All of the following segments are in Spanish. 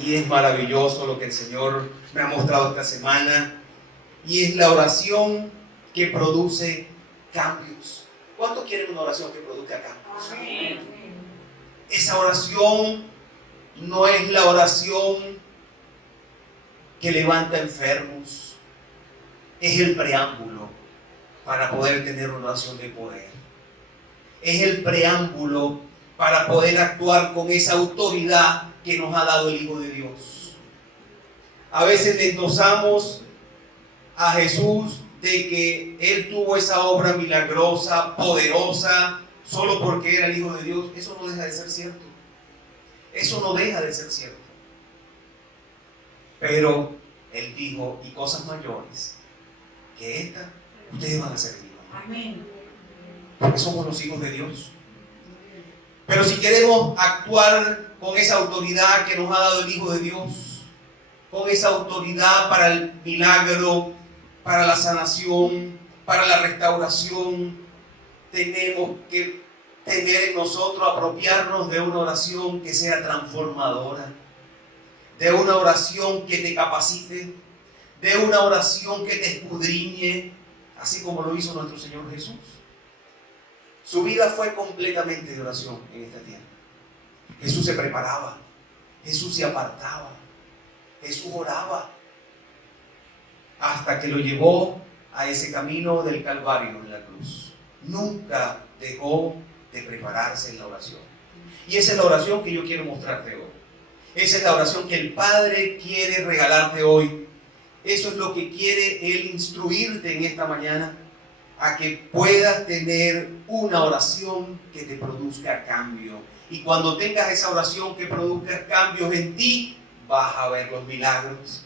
Y es maravilloso lo que el Señor me ha mostrado esta semana. Y es la oración que produce cambios. ¿Cuántos quieren una oración que produzca cambios? Amén. Esa oración no es la oración que levanta enfermos. Es el preámbulo para poder tener una oración de poder. Es el preámbulo para poder actuar con esa autoridad que nos ha dado el Hijo de Dios. A veces le endosamos a Jesús de que Él tuvo esa obra milagrosa, poderosa, solo porque era el Hijo de Dios. Eso no deja de ser cierto. Eso no deja de ser cierto. Pero Él dijo, y cosas mayores que esta, ustedes van a ser hijos. Amén. Porque somos los hijos de Dios. Pero si queremos actuar con esa autoridad que nos ha dado el Hijo de Dios, con esa autoridad para el milagro, para la sanación, para la restauración, tenemos que tener en nosotros, apropiarnos de una oración que sea transformadora, de una oración que te capacite, de una oración que te escudriñe, así como lo hizo nuestro Señor Jesús. Su vida fue completamente de oración en esta tierra. Jesús se preparaba, Jesús se apartaba, Jesús oraba, hasta que lo llevó a ese camino del Calvario en la cruz. Nunca dejó de prepararse en la oración. Y esa es la oración que yo quiero mostrarte hoy. Esa es la oración que el Padre quiere regalarte hoy. Eso es lo que quiere Él instruirte en esta mañana, a que puedas tener una oración que te produzca cambio. Y cuando tengas esa oración que produzca cambios en ti, vas a ver los milagros.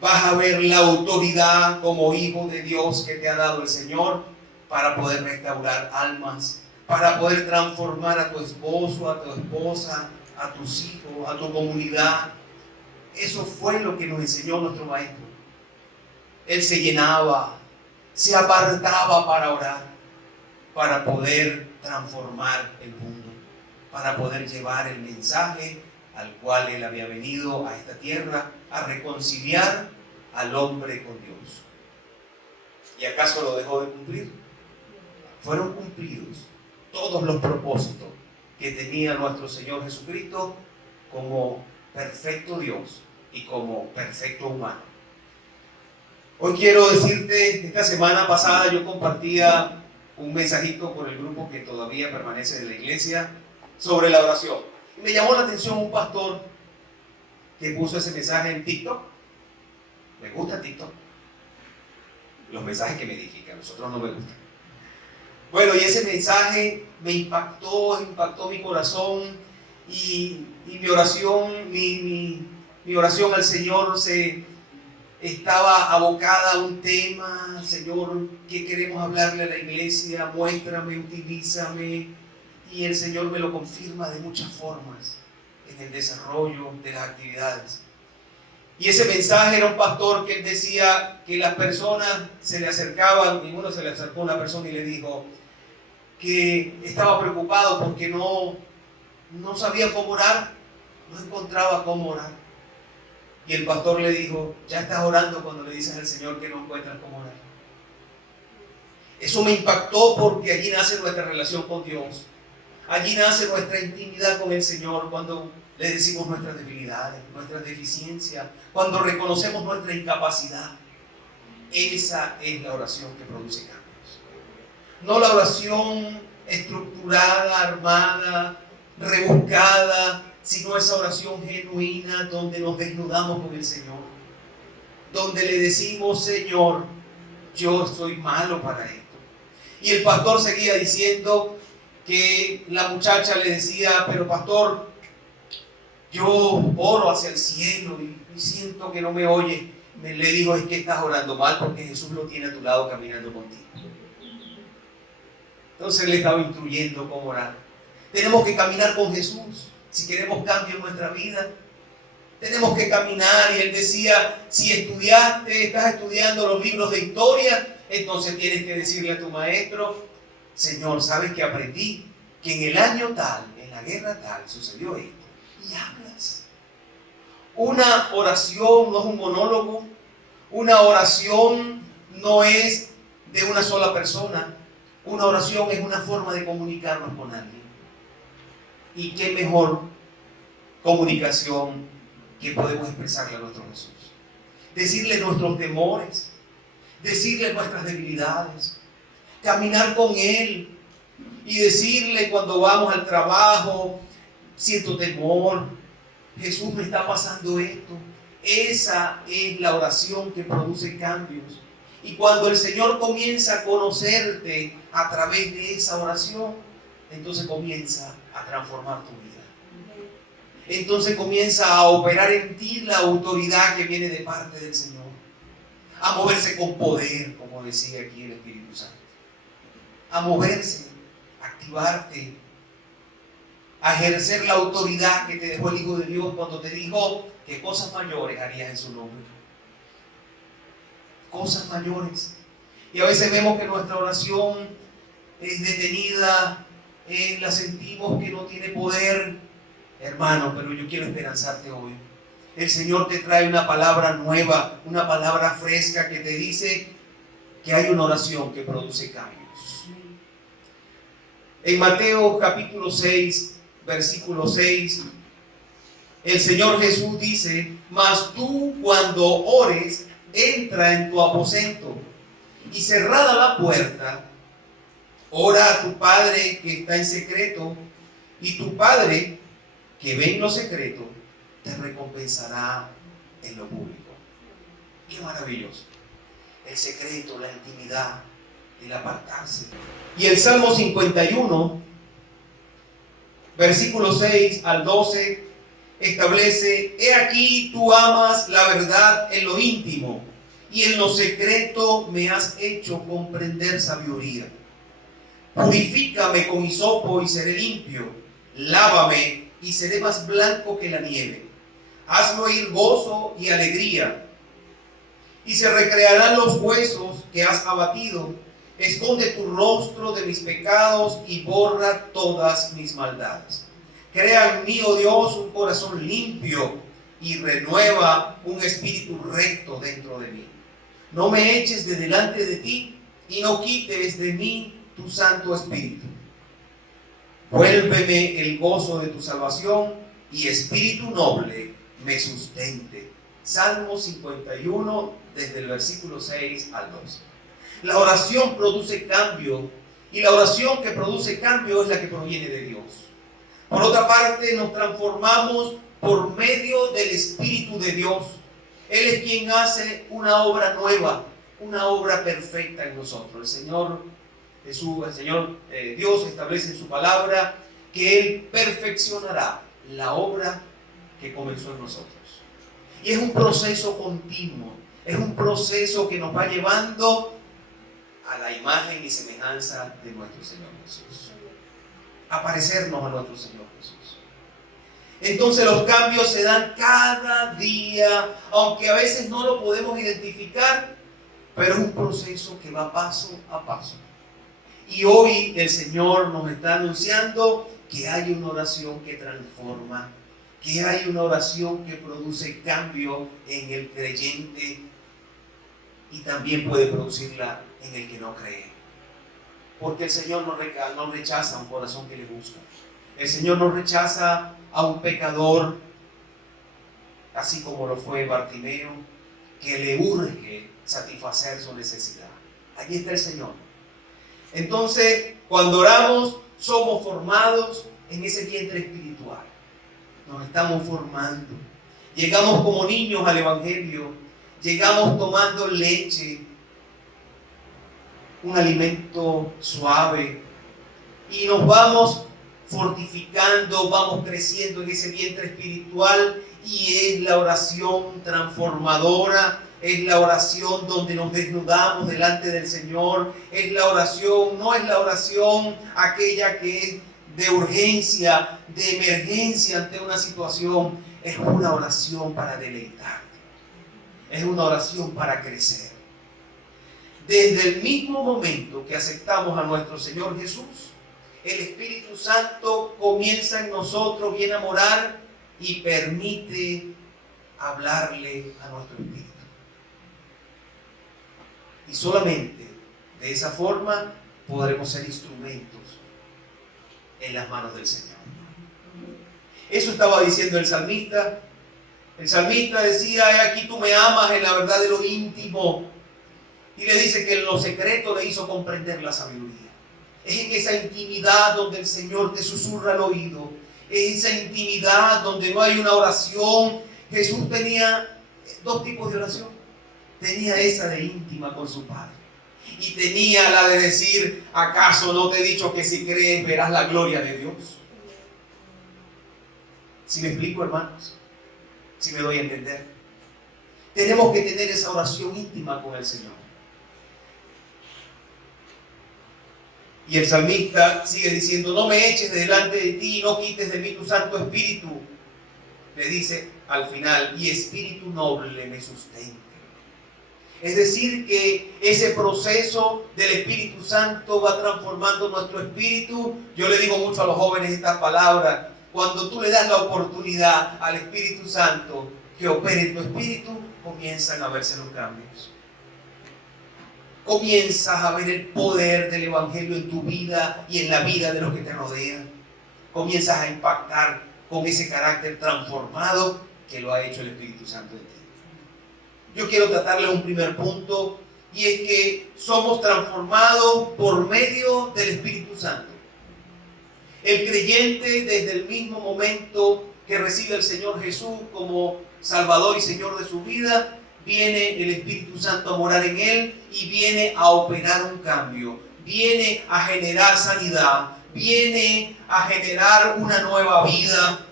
Vas a ver la autoridad como hijo de Dios que te ha dado el Señor para poder restaurar almas, para poder transformar a tu esposo, a tu esposa, a tus hijos, a tu comunidad. Eso fue lo que nos enseñó nuestro Maestro. Él se llenaba, se apartaba para orar, para poder transformar el mundo, para poder llevar el mensaje al cual Él había venido a esta tierra, a reconciliar al hombre con Dios. ¿Y acaso lo dejó de cumplir? Fueron cumplidos todos los propósitos que tenía nuestro Señor Jesucristo como perfecto Dios y como perfecto humano. Hoy quiero decirte, esta semana pasada yo compartía un mensajito por el grupo que todavía permanece de la iglesia sobre la oración. Y me llamó la atención un pastor que puso ese mensaje en TikTok. Me gusta TikTok. Los mensajes que me edifican, los otros no me gustan. Bueno, y ese mensaje me impactó mi corazón y mi oración, mi oración al Señor estaba abocada a un tema. Señor, ¿qué queremos hablarle a la iglesia? Muéstrame, utilízame. Y el Señor me lo confirma de muchas formas en el desarrollo de las actividades. Y ese mensaje era un pastor que decía que las personas se le acercaban, y uno se le acercó a una persona y le dijo que estaba preocupado porque no sabía cómo orar, no encontraba cómo orar. Y el pastor le dijo, ya estás orando cuando le dices al Señor que no encuentras cómo orar. Eso me impactó porque allí nace nuestra relación con Dios. Allí nace nuestra intimidad con el Señor cuando le decimos nuestras debilidades, nuestras deficiencias, cuando reconocemos nuestra incapacidad. Esa es la oración que produce cambios. No la oración estructurada, armada, rebuscada, sino esa oración genuina donde nos desnudamos con el Señor, donde le decimos, Señor, yo soy malo para esto. Y el pastor seguía diciendo que la muchacha le decía, pero pastor, yo oro hacia el cielo y siento que no me oye. Le digo, es que estás orando mal porque Jesús lo tiene a tu lado caminando contigo. Entonces le estaba instruyendo cómo orar. Tenemos que caminar con Jesús si queremos cambio en nuestra vida. Tenemos que caminar, y él decía, si estás estudiando los libros de historia, entonces tienes que decirle a tu maestro, Señor, ¿sabes que aprendí? Que en el año tal, en la guerra tal, sucedió esto. Y hablas. Una oración no es un monólogo. Una oración no es de una sola persona. Una oración es una forma de comunicarnos con alguien. Y qué mejor comunicación que podemos expresarle a nuestro Jesús. Decirle nuestros temores, decirle nuestras debilidades, caminar con Él y decirle cuando vamos al trabajo, siento temor, Jesús, me está pasando esto. Esa es la oración que produce cambios. Y cuando el Señor comienza a conocerte a través de esa oración, entonces comienza a transformar tu vida. Entonces comienza a operar en ti la autoridad que viene de parte del Señor. A moverse con poder, como decía aquí el Espíritu Santo. A moverse, a activarte, a ejercer la autoridad que te dejó el Hijo de Dios cuando te dijo que cosas mayores harías en su nombre. Cosas mayores. Y a veces vemos que nuestra oración es detenida, la sentimos que no tiene poder. Hermano, pero yo quiero esperanzarte hoy. El Señor te trae una palabra nueva, una palabra fresca que te dice que hay una oración que produce cambios. En Mateo capítulo 6, versículo 6, el Señor Jesús dice: mas tú cuando ores, entra en tu aposento y cerrada la puerta, ora a tu Padre que está en secreto, y tu Padre que ve en lo secreto te recompensará en lo público. Qué maravilloso. El secreto, la intimidad, el apartarse. Y el Salmo 51, versículo 6 al 12, establece: he aquí tú amas la verdad en lo íntimo, y en lo secreto me has hecho comprender sabiduría. Purifícame con hisopo y seré limpio, lávame y seré más blanco que la nieve. Hazme oír gozo y alegría, y se recrearán los huesos que has abatido. Esconde tu rostro de mis pecados y borra todas mis maldades. Crea en mí, oh Dios, un corazón limpio y renueva un espíritu recto dentro de mí. No me eches de delante de ti y no quites de mí tu Santo Espíritu. Vuélveme el gozo de tu salvación y espíritu noble me sustente. Salmo 51, desde el versículo 6 al 12. La oración produce cambio, y la oración que produce cambio es la que proviene de Dios. Por otra parte, nos transformamos por medio del Espíritu de Dios. Él es quien hace una obra nueva, una obra perfecta en nosotros. El Señor Jesús, Dios establece en su palabra que Él perfeccionará la obra que comenzó en nosotros. Y es un proceso continuo, es un proceso que nos va llevando a la imagen y semejanza de nuestro Señor Jesús. A parecernos a nuestro Señor Jesús. Entonces los cambios se dan cada día, aunque a veces no lo podemos identificar, pero es un proceso que va paso a paso. Y hoy el Señor nos está anunciando que hay una oración que transforma, que hay una oración que produce cambio en el creyente y también puede producirla en el que no cree. Porque el Señor no rechaza a un corazón que le busca. El Señor no rechaza a un pecador, así como lo fue Bartimeo, que le urge satisfacer su necesidad. Allí está el Señor. Entonces, cuando oramos, somos formados en ese vientre espiritual. Nos estamos formando. Llegamos como niños al Evangelio. Llegamos tomando leche, un alimento suave, y nos vamos fortificando, vamos creciendo en ese vientre espiritual, y es la oración transformadora. Es la oración donde nos desnudamos delante del Señor. Es la oración, no es la oración aquella que es de urgencia, de emergencia ante una situación. Es una oración para deleitarte. Es una oración para crecer. Desde el mismo momento que aceptamos a nuestro Señor Jesús, el Espíritu Santo comienza en nosotros bien a morar y permite hablarle a nuestro espíritu. Y solamente de esa forma podremos ser instrumentos en las manos del Señor. Eso estaba diciendo el salmista. El salmista decía: he aquí tú me amas en la verdad de lo íntimo. Y le dice que en lo secreto le hizo comprender la sabiduría. Es en esa intimidad donde el Señor te susurra al oído. Es esa intimidad donde no hay una oración. Jesús tenía dos tipos de oración. Tenía esa de íntima con su Padre. Y tenía la de decir: ¿acaso no te he dicho que si crees verás la gloria de Dios? ¿Sí me explico, hermanos? ¿Sí me doy a entender? Tenemos que tener esa oración íntima con el Señor. Y el salmista sigue diciendo: no me eches de delante de ti y no quites de mí tu Santo Espíritu. Le dice al final: y espíritu noble me sustente. Es decir, que ese proceso del Espíritu Santo va transformando nuestro espíritu. Yo le digo mucho a los jóvenes estas palabras: cuando tú le das la oportunidad al Espíritu Santo que opere en tu espíritu, comienzan a verse los cambios. Comienzas a ver el poder del Evangelio en tu vida y en la vida de los que te rodean. Comienzas a impactar con ese carácter transformado que lo ha hecho el Espíritu Santo en ti. Yo quiero tratarle un primer punto, y es que somos transformados por medio del Espíritu Santo. El creyente, desde el mismo momento que recibe al Señor Jesús como Salvador y Señor de su vida, viene el Espíritu Santo a morar en él y viene a operar un cambio, viene a generar sanidad, viene a generar una nueva vida,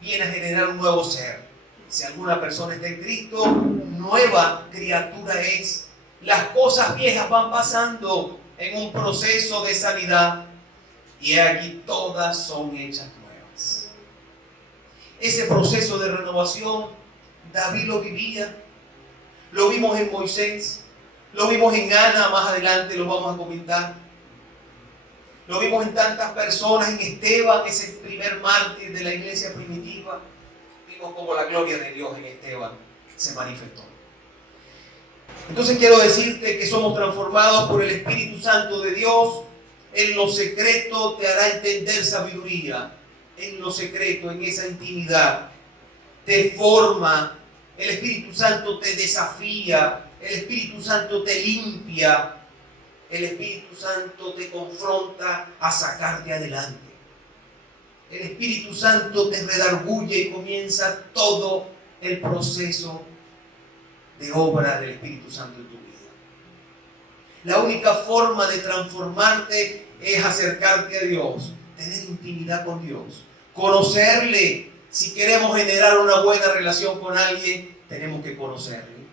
viene a generar un nuevo ser. Si alguna persona está en Cristo, nueva criatura es. Las cosas viejas van pasando en un proceso de sanidad y aquí todas son hechas nuevas. Ese proceso de renovación, David lo vivía. Lo vimos en Moisés, lo vimos en Ana, más adelante lo vamos a comentar. Lo vimos en tantas personas, en Esteban, ese primer mártir de la iglesia primitiva. Vimos cómo la gloria de Dios en Esteban se manifestó. Entonces quiero decirte que somos transformados por el Espíritu Santo de Dios. En lo secreto te hará entender sabiduría. En lo secreto, en esa intimidad, te forma. El Espíritu Santo te desafía, el Espíritu Santo te limpia, el Espíritu Santo te confronta a sacarte adelante. El Espíritu Santo te redarguye y comienza todo el proceso de obra del Espíritu Santo en tu vida. La única forma de transformarte es acercarte a Dios, tener intimidad con Dios, conocerle. Si queremos generar una buena relación con alguien, tenemos que conocerle.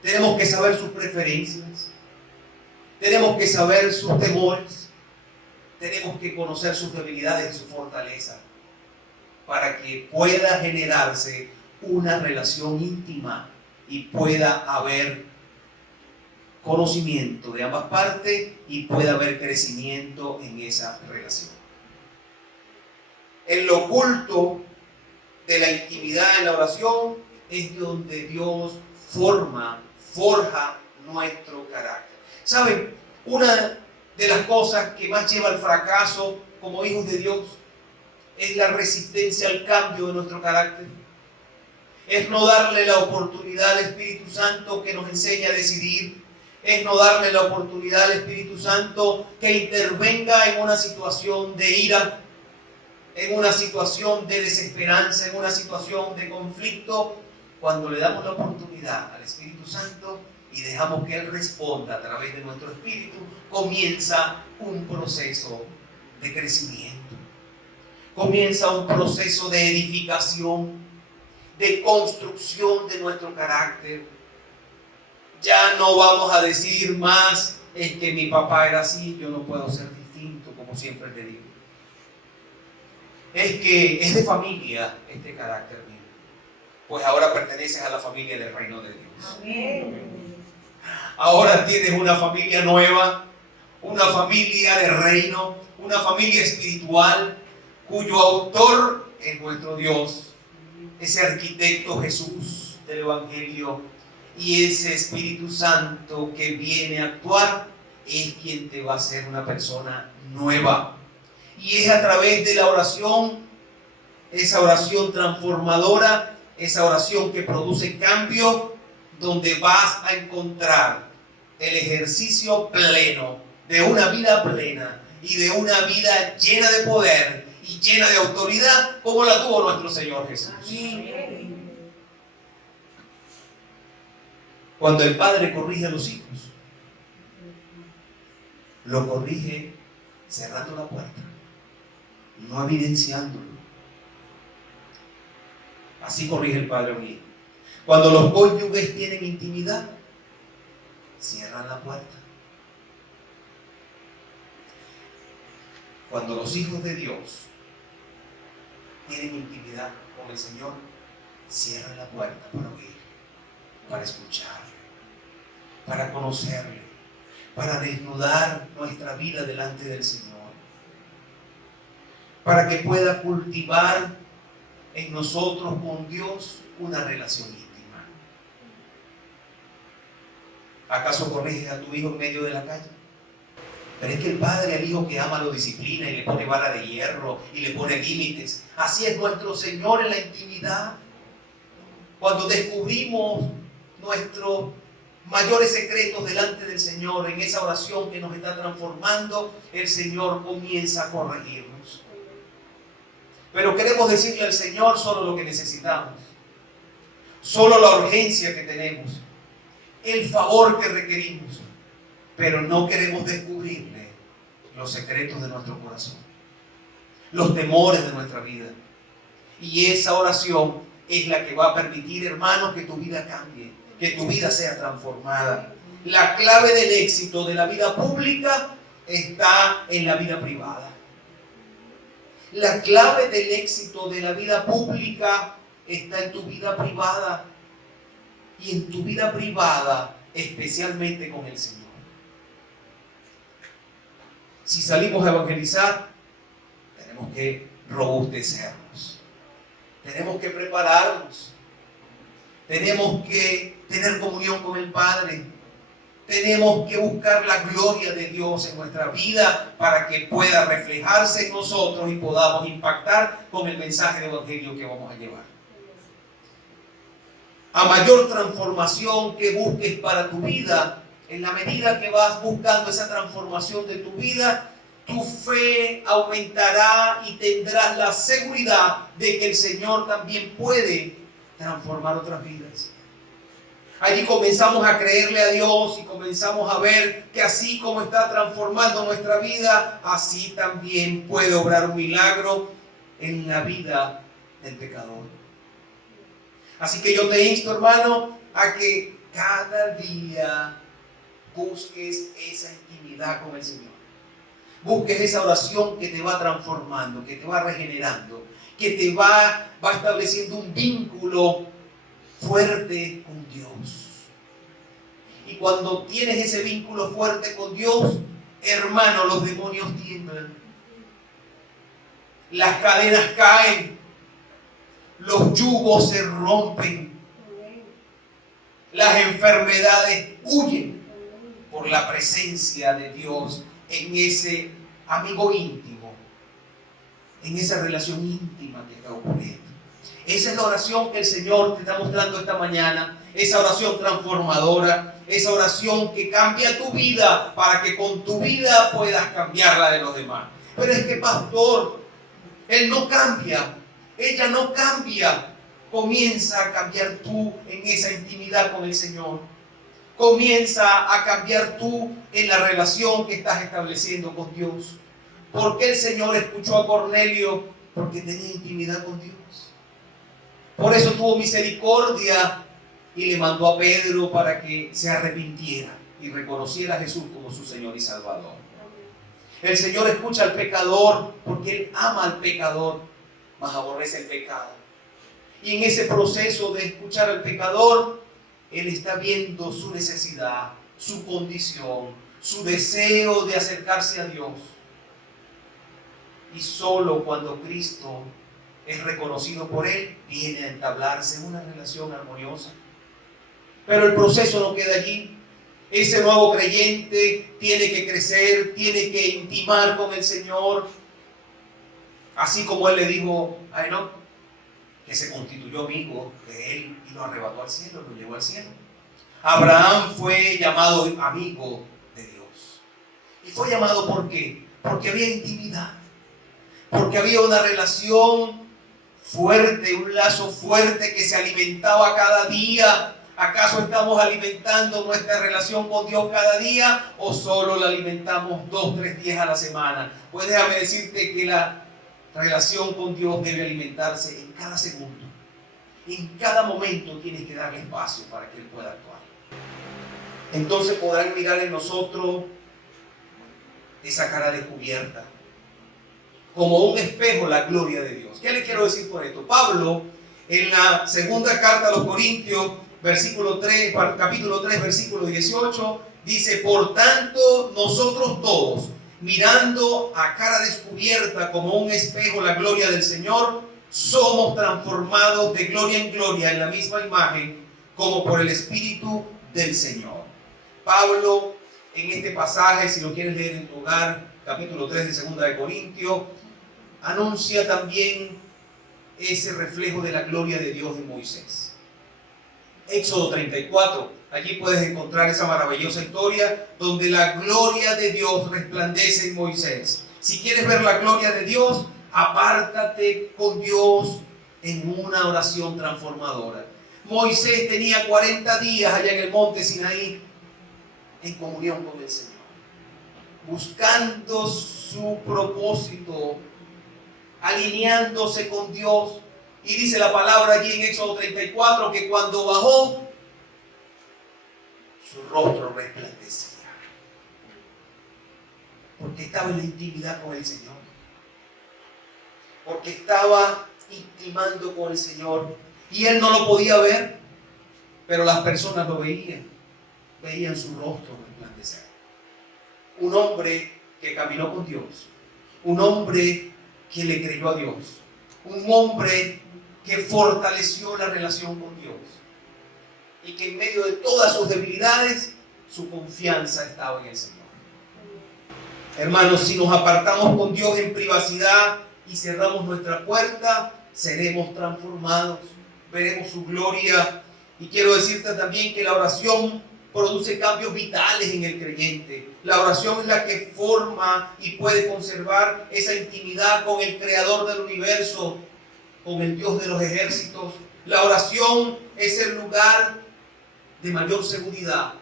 Tenemos que saber sus preferencias. Tenemos que saber sus temores. Tenemos que conocer sus debilidades y su fortaleza para que pueda generarse una relación íntima y pueda haber conocimiento de ambas partes y pueda haber crecimiento en esa relación. En lo oculto de la intimidad en la oración es donde Dios forja nuestro carácter. ¿Saben? Una de las cosas que más lleva al fracaso como hijos de Dios es la resistencia al cambio de nuestro carácter. Es no darle la oportunidad al Espíritu Santo que nos enseña a decidir. Es no darle la oportunidad al Espíritu Santo que intervenga en una situación de ira, en una situación de desesperanza, en una situación de conflicto. Cuando le damos la oportunidad al Espíritu Santo y dejamos que Él responda a través de nuestro espíritu, comienza un proceso de crecimiento. Comienza un proceso de edificación, de construcción de nuestro carácter. Ya no vamos a decir más: es que mi papá era así, yo no puedo ser distinto, como siempre te digo. Es que es de familia este carácter mío. Pues ahora perteneces a la familia del reino de Dios. Amén. Ahora tienes una familia nueva, una familia de reino, una familia espiritual, cuyo autor es nuestro Dios, ese arquitecto Jesús del Evangelio y ese Espíritu Santo que viene a actuar es quien te va a hacer una persona nueva. Y es a través de la oración, esa oración transformadora, esa oración que produce cambio, donde vas a encontrar el ejercicio pleno de una vida plena y de una vida llena de poder y llena de autoridad como la tuvo nuestro Señor Jesús. Cuando el Padre corrige a los hijos, lo corrige cerrando la puerta, no evidenciándolo. Así corrige el Padre a un hijo. Cuando los cónyuges tienen intimidad, cierran la puerta. Cuando los hijos de Dios tienen intimidad con el Señor, cierran la puerta para oír, para escuchar, para conocerle, para desnudar nuestra vida delante del Señor, para que pueda cultivar en nosotros con Dios una relación íntima. ¿Acaso corriges a tu hijo en medio de la calle? Pero es que el padre al hijo que ama lo disciplina y le pone vara de hierro y le pone límites. Así es nuestro Señor en la intimidad. Cuando descubrimos nuestros mayores secretos delante del Señor, en esa oración que nos está transformando, el Señor comienza a corregirnos. Pero queremos decirle al Señor solo lo que necesitamos, solo la urgencia que tenemos, el favor que requerimos, pero no queremos descubrirle los secretos de nuestro corazón, los temores de nuestra vida. Y esa oración es la que va a permitir, hermanos, que tu vida cambie, que tu vida sea transformada. La clave del éxito de la vida pública está en la vida privada. La clave del éxito de la vida pública está en tu vida privada. Y en tu vida privada, especialmente con el Señor. Si salimos a evangelizar, tenemos que robustecernos. Tenemos que prepararnos. Tenemos que tener comunión con el Padre. Tenemos que buscar la gloria de Dios en nuestra vida para que pueda reflejarse en nosotros y podamos impactar con el mensaje del Evangelio que vamos a llevar. A mayor transformación que busques para tu vida, en la medida que vas buscando esa transformación de tu vida, tu fe aumentará y tendrás la seguridad de que el Señor también puede transformar otras vidas. Allí comenzamos a creerle a Dios y comenzamos a ver que así como está transformando nuestra vida, así también puede obrar un milagro en la vida del pecador. Así que yo te insto, hermano, a que cada día busques esa intimidad con el Señor. Busques esa oración que te va transformando, que te va regenerando, que te va estableciendo un vínculo fuerte con Dios. Y cuando tienes ese vínculo fuerte con Dios, hermano, los demonios tiemblan. Las cadenas caen. Los yugos se rompen. Las enfermedades huyen por la presencia de Dios en ese amigo íntimo, en esa relación íntima que está ocurriendo. Esa es la oración que el Señor te está mostrando esta mañana, esa oración transformadora, esa oración que cambia tu vida para que con tu vida puedas cambiar la de los demás. Pero es que, pastor, él no cambia, ella no cambia. Comienza a cambiar tú en esa intimidad con el Señor. Comienza a cambiar tú en la relación que estás estableciendo con Dios. ¿Por qué el Señor escuchó a Cornelio? Porque tenía intimidad con Dios. Por eso tuvo misericordia y le mandó a Pedro para que se arrepintiera y reconociera a Jesús como su Señor y Salvador. El Señor escucha al pecador porque Él ama al pecador, mas aborrece el pecado. Y en ese proceso de escuchar al pecador, Él está viendo su necesidad, su condición, su deseo de acercarse a Dios. Y solo cuando Cristo es reconocido por Él, viene a entablarse una relación armoniosa. Pero el proceso no queda allí. Ese nuevo creyente tiene que crecer, tiene que intimar con el Señor. Así como Él le dijo a Enoc, que se constituyó amigo de Él y lo arrebató al cielo, lo llevó al cielo. Abraham fue llamado amigo de Dios. ¿Y fue llamado por qué? Porque había intimidad. Porque había una relación fuerte, un lazo fuerte que se alimentaba cada día. ¿Acaso estamos alimentando nuestra relación con Dios cada día o solo la alimentamos 2 o 3 días a la semana? Pues déjame decirte que la relación con Dios debe alimentarse en cada segundo. En cada momento tienes que darle espacio para que Él pueda actuar. Entonces podrán mirar en nosotros esa cara descubierta, como un espejo, la gloria de Dios. ¿Qué le quiero decir por esto? Pablo, en la segunda carta a los Corintios, capítulo 3, versículo 18, dice: por tanto, nosotros todos, mirando a cara descubierta como un espejo la gloria del Señor, somos transformados de gloria en gloria en la misma imagen, como por el Espíritu del Señor. Pablo, en este pasaje, si lo quieres leer en tu hogar, capítulo 3 de segunda de Corintios, anuncia también ese reflejo de la gloria de Dios en Moisés. Éxodo 34, allí puedes encontrar esa maravillosa historia donde la gloria de Dios resplandece en Moisés. Si quieres ver la gloria de Dios, apártate con Dios en una oración transformadora. Moisés tenía 40 días allá en el monte Sinaí en comunión con el Señor, buscando su propósito, alineándose con Dios. Y dice la palabra allí en Éxodo 34 que cuando bajó, su rostro resplandecía, porque estaba en la intimidad con el Señor, porque estaba intimando con el Señor. Y él no lo podía ver, pero las personas lo veían su rostro resplandecer. Un hombre que caminó con Dios, un hombre que le creyó a Dios, un hombre que fortaleció la relación con Dios y que en medio de todas sus debilidades, su confianza estaba en el Señor. Hermanos, si nos apartamos con Dios en privacidad y cerramos nuestra puerta, seremos transformados, veremos su gloria. Y quiero decirte también que la oración produce cambios vitales en el creyente. La oración es la que forma y puede conservar esa intimidad con el Creador del universo, con el Dios de los ejércitos. La oración es el lugar de mayor seguridad,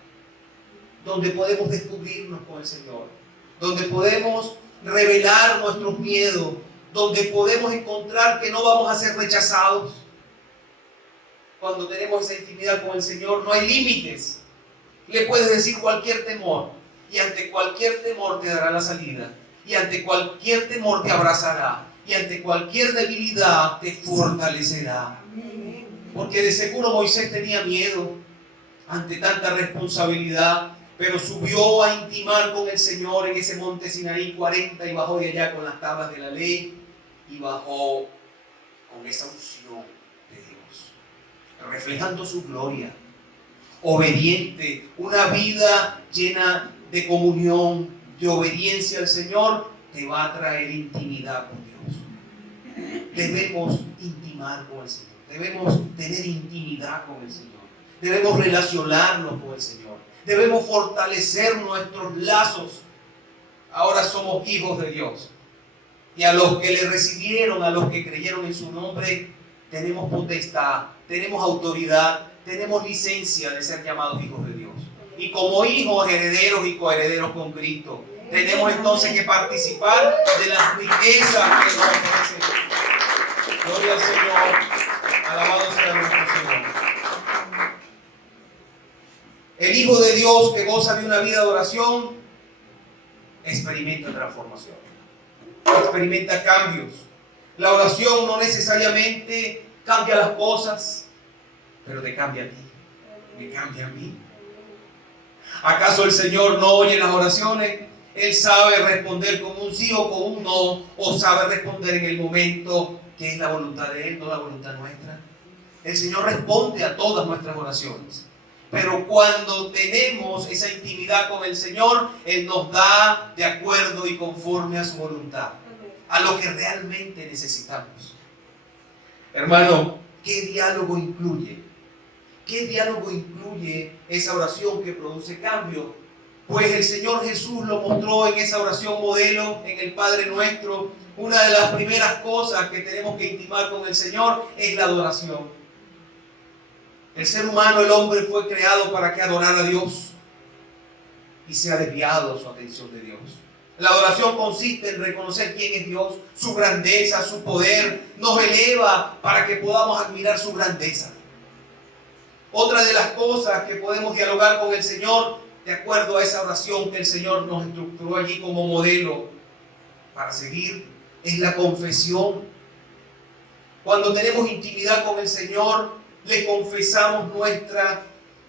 donde podemos descubrirnos con el Señor, donde podemos revelar nuestros miedos, donde podemos encontrar que no vamos a ser rechazados. Cuando tenemos esa intimidad con el Señor, no hay límites. Le puedes decir cualquier temor, y ante cualquier temor te dará la salida, y ante cualquier temor te abrazará, y ante cualquier debilidad te fortalecerá. Porque de seguro Moisés tenía miedo ante tanta responsabilidad, pero subió a intimar con el Señor en ese monte Sinaí 40 y bajó de allá con las tablas de la ley y bajó con esa unción de Dios, reflejando su gloria, obediente, una vida llena de comunión, de obediencia al Señor, te va a traer intimidad con Dios. Debemos intimar con el Señor, debemos tener intimidad con el Señor, debemos relacionarnos con el Señor, debemos fortalecer nuestros lazos. Ahora somos hijos de Dios, y a los que le recibieron, a los que creyeron en su nombre, tenemos potestad, tenemos autoridad, tenemos licencia de ser llamados hijos de Dios. Y como hijos, herederos y coherederos con Cristo, tenemos entonces que participar de las riquezas que nos ofrece Dios. Gloria al Señor, alabado sea nuestro Señor. El Hijo de Dios que goza de una vida de oración experimenta transformación, experimenta cambios. La oración no necesariamente cambia las cosas, pero te cambia a ti, me cambia a mí. ¿Acaso el Señor no oye las oraciones? Él sabe responder con un sí o con un no, o sabe responder en el momento que es la voluntad de Él, no la voluntad nuestra. El Señor responde a todas nuestras oraciones. Pero cuando tenemos esa intimidad con el Señor, Él nos da de acuerdo y conforme a su voluntad, a lo que realmente necesitamos. Hermano, ¿qué diálogo incluye? ¿Qué diálogo incluye esa oración que produce cambio? Pues el Señor Jesús lo mostró en esa oración modelo, en el Padre Nuestro. Una de las primeras cosas que tenemos que intimar con el Señor es la adoración. El ser humano, el hombre, fue creado para que adorara a Dios y se ha desviado su atención de Dios. La adoración consiste en reconocer quién es Dios, su grandeza, su poder. Nos eleva para que podamos admirar su grandeza. Otra de las cosas que podemos dialogar con el Señor, de acuerdo a esa oración que el Señor nos estructuró allí como modelo para seguir, es la confesión. Cuando tenemos intimidad con el Señor, le confesamos nuestras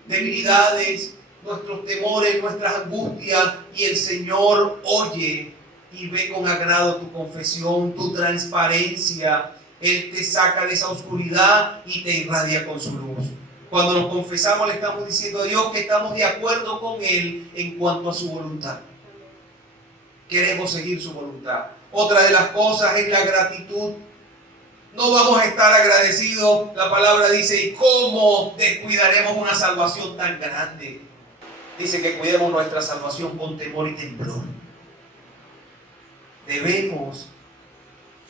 debilidades, nuestros temores, nuestras angustias, y el Señor oye y ve con agrado tu confesión, tu transparencia. Él te saca de esa oscuridad y te irradia con su luz. Cuando nos confesamos, le estamos diciendo a Dios que estamos de acuerdo con Él en cuanto a su voluntad. Queremos seguir su voluntad. Otra de las cosas es la gratitud. No vamos a estar agradecidos. La palabra dice, ¿y cómo descuidaremos una salvación tan grande? Dice que cuidemos nuestra salvación con temor y temblor. Debemos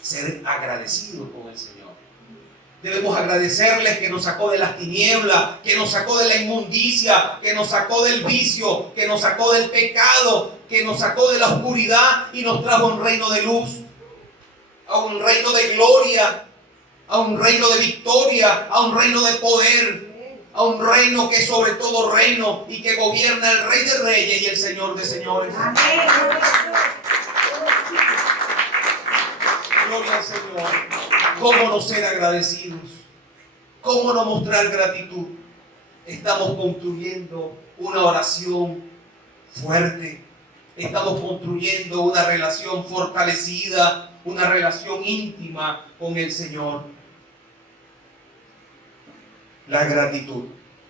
ser agradecidos con el Señor. Debemos agradecerles que nos sacó de las tinieblas, que nos sacó de la inmundicia, que nos sacó del vicio, que nos sacó del pecado, que nos sacó de la oscuridad y nos trajo a un reino de luz, a un reino de gloria, a un reino de victoria, a un reino de poder, a un reino que es sobre todo reino y que gobierna el Rey de Reyes y el Señor de Señores. Amén. Gloria al Señor. ¿Cómo no ser agradecidos? ¿Cómo no mostrar gratitud? Estamos construyendo una oración fuerte. Estamos construyendo una relación fortalecida, una relación íntima con el Señor. La gratitud.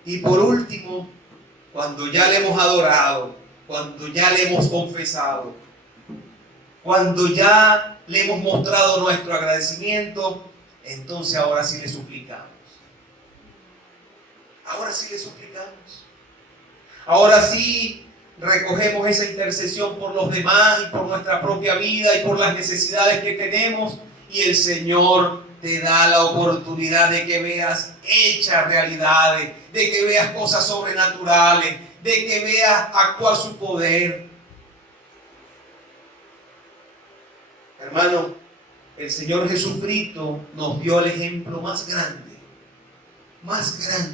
Y por último, cuando ya le hemos adorado, cuando ya le hemos confesado, cuando ya le hemos mostrado nuestro agradecimiento, entonces ahora sí le suplicamos. Ahora sí le suplicamos. Ahora sí recogemos esa intercesión por los demás y por nuestra propia vida y por las necesidades que tenemos, y el Señor te da la oportunidad de que veas hechas realidades, de que veas cosas sobrenaturales, de que veas actuar su poder. Hermano, el Señor Jesucristo nos dio el ejemplo más grande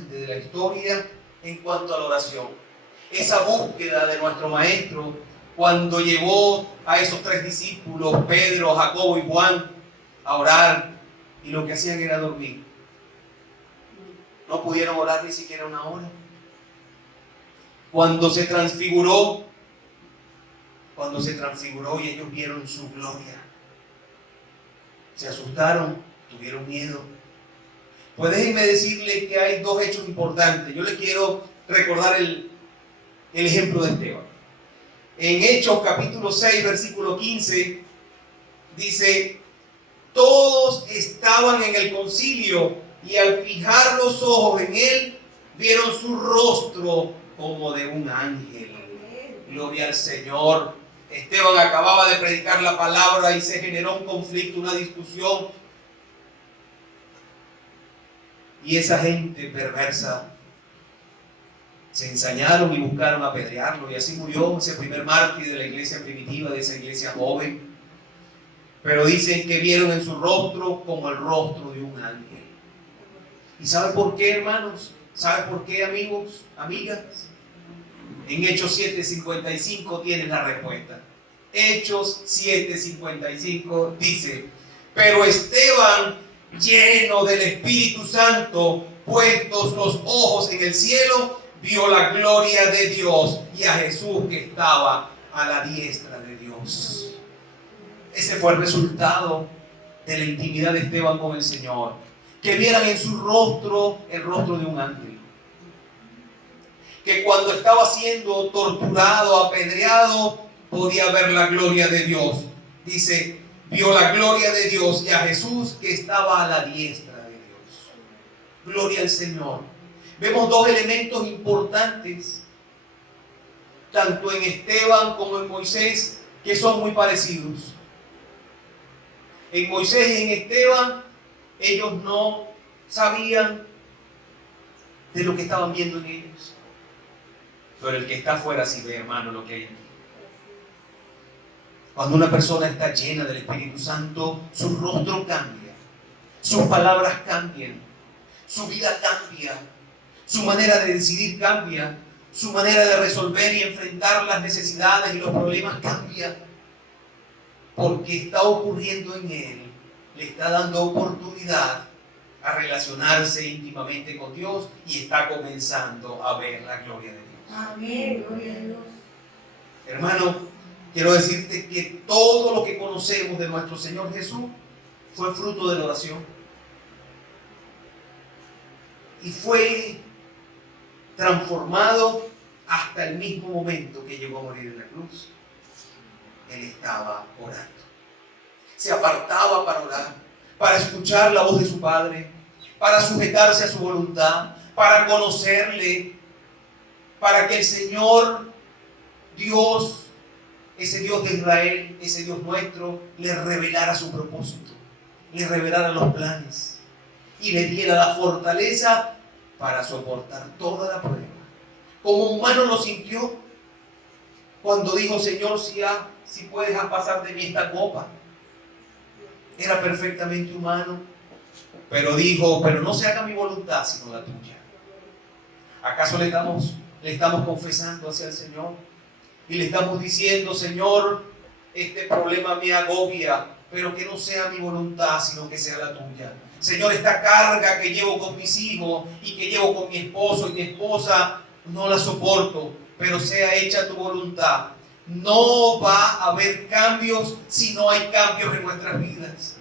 de la historia en cuanto a la oración. Esa búsqueda de nuestro Maestro cuando llevó a esos 3 discípulos, Pedro, Jacobo y Juan, a orar, y lo que hacían era dormir. No pudieron orar ni siquiera una hora. Cuando se transfiguró y ellos vieron su gloria, se asustaron, tuvieron miedo. Pues déjenme decirle que hay 2 hechos importantes. Yo les quiero recordar el ejemplo de Esteban. En Hechos capítulo 6, versículo 15, dice, todos estaban en el concilio y al fijar los ojos en él, vieron su rostro como de un ángel. Gloria al Señor. Esteban acababa de predicar la palabra y se generó un conflicto, una discusión. Y esa gente perversa se ensañaron y buscaron apedrearlo, y así murió ese primer mártir de la iglesia primitiva, de esa iglesia joven. Pero dicen que vieron en su rostro como el rostro de un ángel. ¿Y sabe por qué, hermanos? ¿Sabe por qué, amigos, amigas? En Hechos 7:55 tienen la respuesta. Hechos 7:55 dice, pero Esteban, lleno del Espíritu Santo, puestos los ojos en el cielo, vio la gloria de Dios y a Jesús que estaba a la diestra de Dios. Ese fue el resultado de la intimidad de Esteban con el Señor. Que vieran en su rostro el rostro de un ángel. Que cuando estaba siendo torturado, apedreado, podía ver la gloria de Dios. Dice, vio la gloria de Dios y a Jesús que estaba a la diestra de Dios. Gloria al Señor. Vemos dos elementos importantes, tanto en Esteban como en Moisés, que son muy parecidos. En Moisés y en Esteban, ellos no sabían de lo que estaban viendo en ellos. Pero el que está afuera sí ve, hermano, lo que hay aquí. Cuando una persona está llena del Espíritu Santo, su rostro cambia, sus palabras cambian, su vida cambia, su manera de decidir cambia, su manera de resolver y enfrentar las necesidades y los problemas cambia. Porque está ocurriendo en él, le está dando oportunidad a relacionarse íntimamente con Dios y está comenzando a ver la gloria de Dios. Amén, gloria a Dios. Hermano, quiero decirte que todo lo que conocemos de nuestro Señor Jesús fue fruto de la oración. Y fue transformado hasta el mismo momento que llegó a morir en la cruz. Él estaba orando. Se apartaba para orar, para escuchar la voz de su Padre, para sujetarse a su voluntad, para conocerle, para que el Señor Dios, ese Dios de Israel, ese Dios nuestro, le revelara su propósito, le revelara los planes y le diera la fortaleza para soportar toda la prueba. Como humano lo sintió cuando dijo, Señor, si puedes pasar de mí esta copa. Era perfectamente humano, pero dijo, pero no se haga mi voluntad sino la tuya. ¿Acaso le estamos confesando hacia el Señor? Y le estamos diciendo, Señor, este problema me agobia, pero que no sea mi voluntad, sino que sea la tuya. Señor, esta carga que llevo con mis hijos y que llevo con mi esposo y mi esposa, no la soporto, pero sea hecha tu voluntad. No va a haber cambios si no hay cambios en nuestras vidas.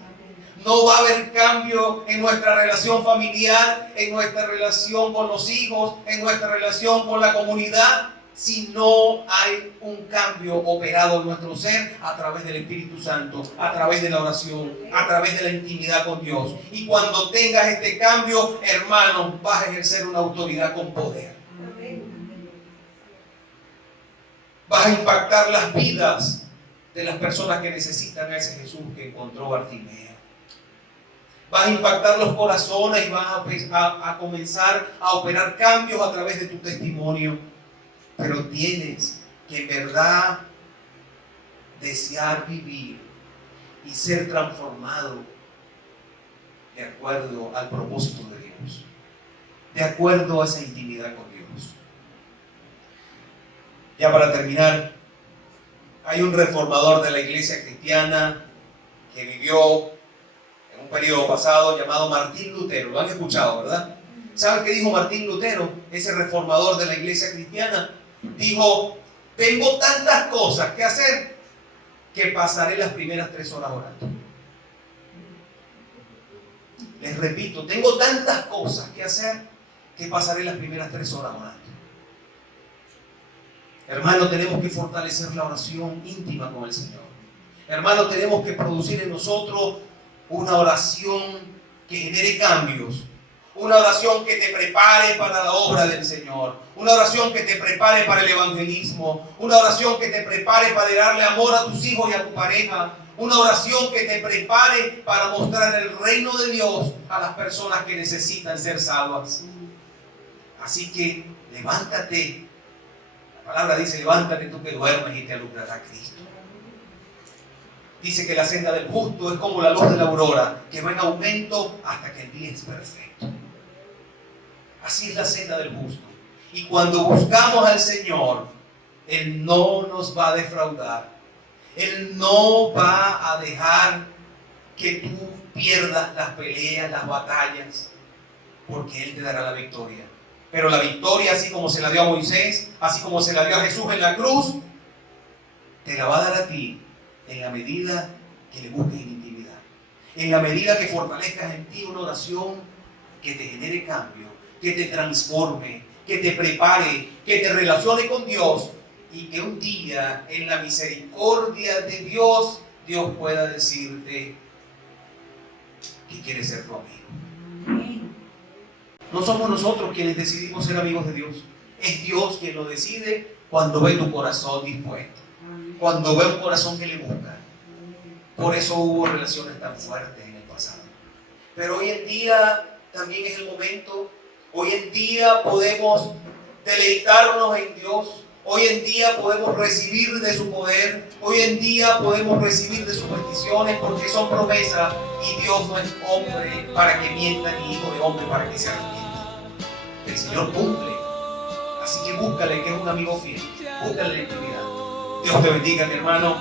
No va a haber cambio en nuestra relación familiar, en nuestra relación con los hijos, en nuestra relación con la comunidad, si no hay un cambio operado en nuestro ser a través del Espíritu Santo, a través de la oración, a través de la intimidad con Dios. Y cuando tengas este cambio, hermano, vas a ejercer una autoridad con poder. Vas a impactar las vidas de las personas que necesitan a ese Jesús que encontró Bartimeo. Vas a impactar los corazones y vas a comenzar a operar cambios a través de tu testimonio. Pero tienes que en verdad desear vivir y ser transformado de acuerdo al propósito de Dios, de acuerdo a esa intimidad con Dios. Ya para terminar, hay un reformador de la iglesia cristiana que vivió en un periodo pasado llamado Martín Lutero. Lo han escuchado, ¿verdad? ¿Saben qué dijo Martín Lutero, ese reformador de la iglesia cristiana? Dijo, tengo tantas cosas que hacer que pasaré las primeras 3 horas orando. Les repito, tengo tantas cosas que hacer que pasaré las primeras 3 horas orando. Hermano, tenemos que fortalecer la oración íntima con el Señor. Hermano, tenemos que producir en nosotros una oración que genere cambios. Una oración que te prepare para la obra del Señor. Una oración que te prepare para el evangelismo. Una oración que te prepare para darle amor a tus hijos y a tu pareja. Una oración que te prepare para mostrar el reino de Dios a las personas que necesitan ser salvas. Así que levántate. La palabra dice, levántate tú que duermes y te alumbrará Cristo. Dice que la senda del justo es como la luz de la aurora, que va en aumento hasta que el día es perfecto. Así es la senda del justo. Y cuando buscamos al Señor, Él no nos va a defraudar. Él no va a dejar que tú pierdas las peleas, las batallas, porque Él te dará la victoria. Pero la victoria, así como se la dio a Moisés, así como se la dio a Jesús en la cruz, te la va a dar a ti en la medida que le busques en intimidad. En la medida que fortalezcas en ti una oración que te genere cambio, que te transforme, que te prepare, que te relacione con Dios y que un día en la misericordia de Dios, Dios pueda decirte que quiere ser tu amigo. No somos nosotros quienes decidimos ser amigos de Dios. Es Dios quien lo decide cuando ve tu corazón dispuesto. Cuando ve un corazón que le busca. Por eso hubo relaciones tan fuertes en el pasado. Pero hoy en día también es el momento. Hoy en día podemos deleitarnos en Dios. Hoy en día podemos recibir de su poder. Hoy en día podemos recibir de sus bendiciones porque son promesas. Y Dios no es hombre para que mienta ni hijo de hombre para que se arrepienta. El Señor cumple. Así que búscale, que es un amigo fiel. Búscale la intimidad. Dios te bendiga, mi hermano.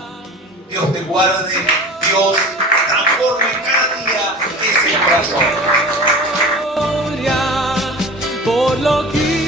Dios te guarde. Dios transforme cada día ese corazón. Por lo que